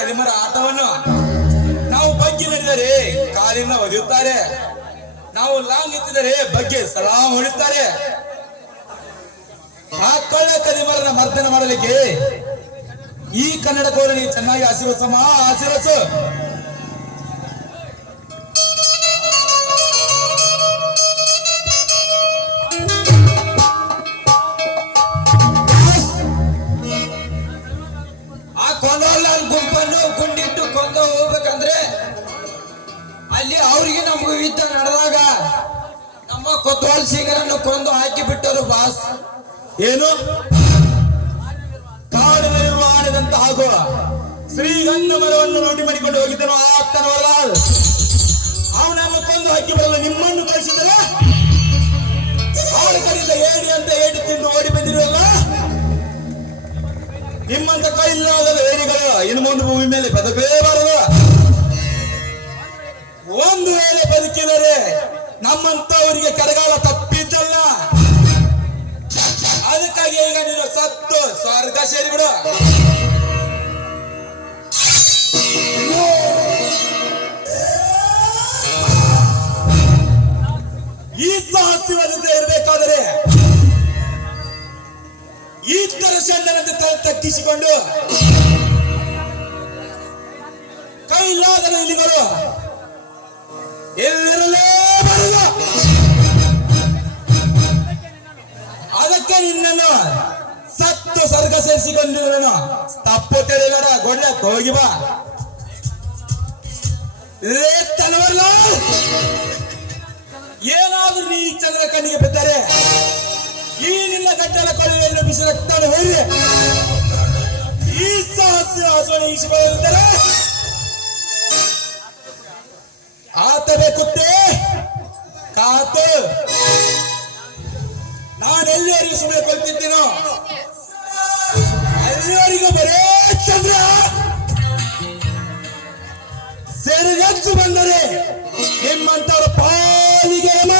ಕಲಿಮರ ಆಟವನ್ನು. ನಾವು ಬಗ್ಗೆ ನಡೆದರೆ ಕಾಲಿನ ಒದೆಯುತ್ತಾರೆ ನಾವು ಲಾಂಗ್ ಎತ್ತಿದರೆ ಬಗ್ಗೆ ಸಲಾಂ ಹೊಡೆಯುತ್ತಾರೆ ಆ ಕಳ್ಳ ಕಲಿಮರನ ಮರ್ದನ ಮಾಡಲಿಕ್ಕೆ ಈ ಕನ್ನಡ ಕೋರನಿ ಚೆನ್ನಾಗಿ ಆಶೀರ್ವಸಮ್ಮ ಆಶೀರ್ವಸು. ಗುಂಪನ್ನು ಗುಂಡಿಟ್ಟು ಕೊಂದ ಹೋಗ್ಬೇಕಂದ್ರೆ ಅಲ್ಲಿ ಅವ್ರಿಗೆ ನಮಗೂ ಯುದ್ಧ ನಡೆದಾಗ ನಮ್ಮ ಕೊತ್ವಾಲ್ ಸಿಂಗರನ್ನು ಕೊಂದು ಹಾಕಿ ಬಿಟ್ಟರು ಬಾಸ್. ಏನು? ಕಾಡು ನಿರ್ಮಾಣದಂತ ಹಾಗೂ ಶ್ರೀಗಂಧ ಮರವನ್ನು ನೋಡಿ ಮಾಡಿಕೊಂಡು ಹೋಗಿದ್ದನು ಆಪ್ತನವಲ್ಲ ಅವನನ್ನು ಕೊಂದು ಹಾಕಿ ಬರಲು ನಿಮ್ಮನ್ನು ಕಳಿಸಿದರೆ ಆಳುಗಳಿಂದ ಏಡಿ ಅಂತ ಏಡಿ ತಿಂದು ಓಡಿ ಬಂದಿರುವಲ್ಲ? ನಿಮ್ಮಂತ ಕೈಲಾಗದ ಏಡಿಗಳು ಇನ್ನು ಮುಂದೆ ಭೂಮಿ ಮೇಲೆ ಬದುಕಲೇಬಾರದು ಒಂದು ವೇಳೆ ಬದುಕಿದರೆ ನಮ್ಮಂತ ಅವರಿಗೆ ಕರಗಾಲ ತಪ್ಪಿದ್ದಲ್ಲ. ಅದಕ್ಕಾಗಿ ಈಗ ನೀನು ಸತ್ತು, ಸ್ವರ್ಗ ಸೇರಿಬಿಡು. ಈ ಸಾಹಸ್ಯವಾದದ್ದು ಇರಬೇಕಾದರೆ ಈ ತರ ಚಂದನಂತೆ ತಲೆ ಇಲ್ಲಿ ಬರುವ. ಎಲ್ಲಿರಲೇ ಬರುವ. ಅದಕ್ಕೆ ನಿನ್ನನ್ನು ಸತ್ತು ಸ್ವರ್ಗ ಸೇರಿಸಿಕೊಂಡಿರುವನು. ತಪ್ಪು ತಿಳಿಬೇಡ ಗೊಡ್ಡ ಹೋಗಿ ಬಾ. ಲೇ ತಲವಲ್ಲ ಏನಾದ್ರೂ ನೀ ಚಂದ್ರ ಕಣ್ಣಿಗೆ ಬಿದ್ದರೆ ಈ ನಿನ್ನ ಗಡ್ಡಲ ಕೊಳವೆಯನ್ನು ಬಿಸಿ ರಕ್ತ ಹೋಗಿ ಈ ಸಹಸ್ರ ಹಸುವನ್ನು ಈಸಿಕೊಳ್ಳುತ್ತಾರೆ ಆತ ಬೇಕುತ್ತೆ ಕಾತ ನಾನೆಲ್ಲರಿಗೂ ಸುಮ್ಮನೆ ಕೊಲ್ತಿದ್ದೀನೋ ಎಲ್ಲರಿಗೂ ಬರೇ ಚಂದ್ರ? ಸೇರಿಗೆಚ್ಚು ಬಂದರೆ ನಿಮ್ಮಂತವರ ಪಾಲಿಗೆ ಅಮ್ಮ